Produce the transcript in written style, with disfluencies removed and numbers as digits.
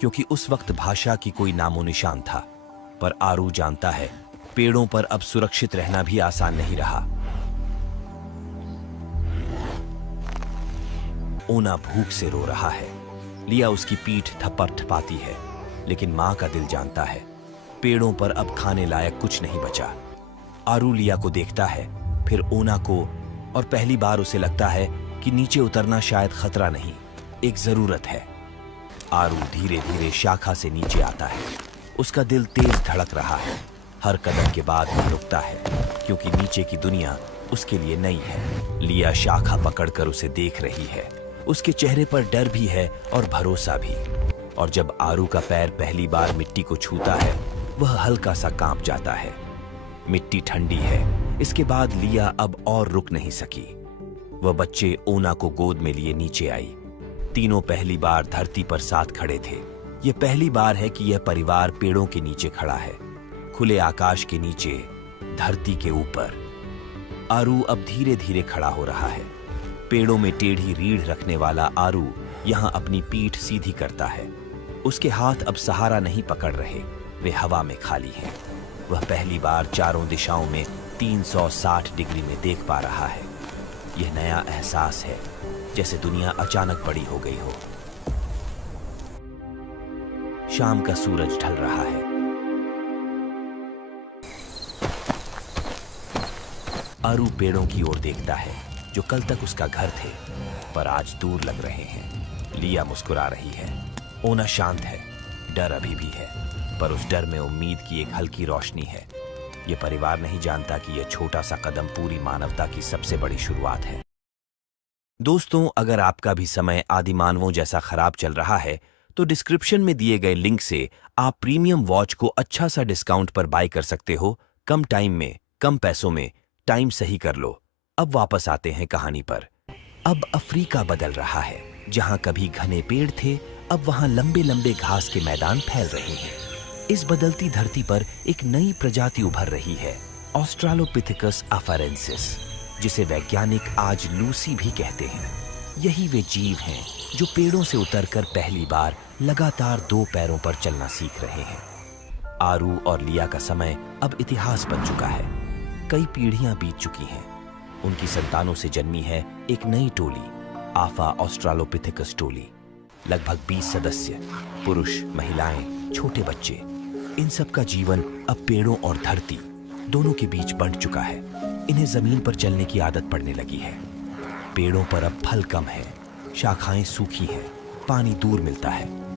क्योंकि उस वक्त भाषा की कोई नामो निशान था। पर आरू जानता है पेड़ों पर अब सुरक्षित रहना भी आसान नहीं रहा। ओना भूख से रो रहा है। लिया उसकी पीठ थपथपाती है, लेकिन मां का दिल जानता है पेड़ों पर अब खाने लायक कुछ नहीं बचा। आरू लिया को देखता है, फिर ओना को, और पहली बार उसे लगता है कि नीचे उतरना शायद खतरा नहीं, एक जरूरत है। आरू धीरे धीरे शाखा से नीचे आता है। उसका दिल तेज धड़क रहा है। हर कदम के बाद वो रुकता है, क्योंकि नीचे की दुनिया उसके लिए नई है। लिया शाखा पकड़कर उसे देख रही है। उसके चेहरे पर डर भी है और भरोसा भी। और जब आरू का पैर पहली बार मिट्टी को छूता है, वह हल्का सा कांप जाता है। मिट्टी ठंडी है। इसके बाद लिया अब और रुक नहीं सकी। वह बच्चे ओना को गोद में लिए नीचे आई। तीनों पहली बार धरती पर साथ खड़े थे। यह पहली बार है कि यह परिवार पेड़ों के नीचे खड़ा है, खुले आकाश के नीचे, धरती के ऊपर। आरू अब धीरे धीरे खड़ा हो रहा है। पेड़ों में टेढ़ी रीढ़ रखने वाला आरू यहां अपनी पीठ सीधी करता है। उसके हाथ अब सहारा नहीं पकड़ रहे, वे हवा में खाली हैं। वह पहली बार चारों दिशाओं में 360 डिग्री में देख पा रहा है। यह नया एहसास है, जैसे दुनिया अचानक बड़ी हो गई हो। शाम का सूरज ढल रहा है। आरू पेड़ों की ओर देखता है, जो कल तक उसका घर थे, पर आज दूर लग रहे हैं। लिया मुस्कुरा रही है। ओना शांत है, डर अभी भी है, पर उस डर में उम्मीद की एक हल्की रोशनी है। यह परिवार नहीं जानता कि यह छोटा सा कदम पूरी मानवता की सबसे बड़ी शुरुआत है। दोस्तों, अगर आपका भी समय आदि मानवों जैसा खराब चल रहा है, तो डिस्क्रिप्शन में दिए गए लिंक से आप प्रीमियम वॉच को अच्छा सा डिस्काउंट पर बाय कर सकते हो। कम टाइम में, कम पैसों में, टाइम सही कर लो। अब वापस आते हैं कहानी पर। अब अफ्रीका बदल रहा है। जहां कभी घने पेड़ थे, अब वहां लंबे लंबे घास के मैदान फैल रहे हैं। इस बदलती धरती पर एक नई प्रजाति उभर रही है, ऑस्ट्रालोपिथेकस अफारेंसिस, जिसे वैज्ञानिक आज लूसी भी कहते हैं। यही वे जीव हैं जो पेड़ों से उतरकर पहली बार लगातार 2 पैरों पर चलना सीख रहे हैं। आरू और लिया का समय अब इतिहास बन चुका है। कई पीढ़ियां बीत चुकी हैं। उनकी संतानों से जन्मी है एक नई टोली, आफा ऑस्ट्रालोपिथेकस टोली। लगभग 20 सदस्य, पुरुष, महिलाएं, छोटे बच्चे। इन सब का जीवन अब पेड़ों और धरती दोनों के बीच बंट चुका है। इन्हें जमीन पर चलने की आदत पड़ने लगी है। पेड़ों पर अब फल कम है, शाखाएं सूखी हैं, पानी दूर मिलता है।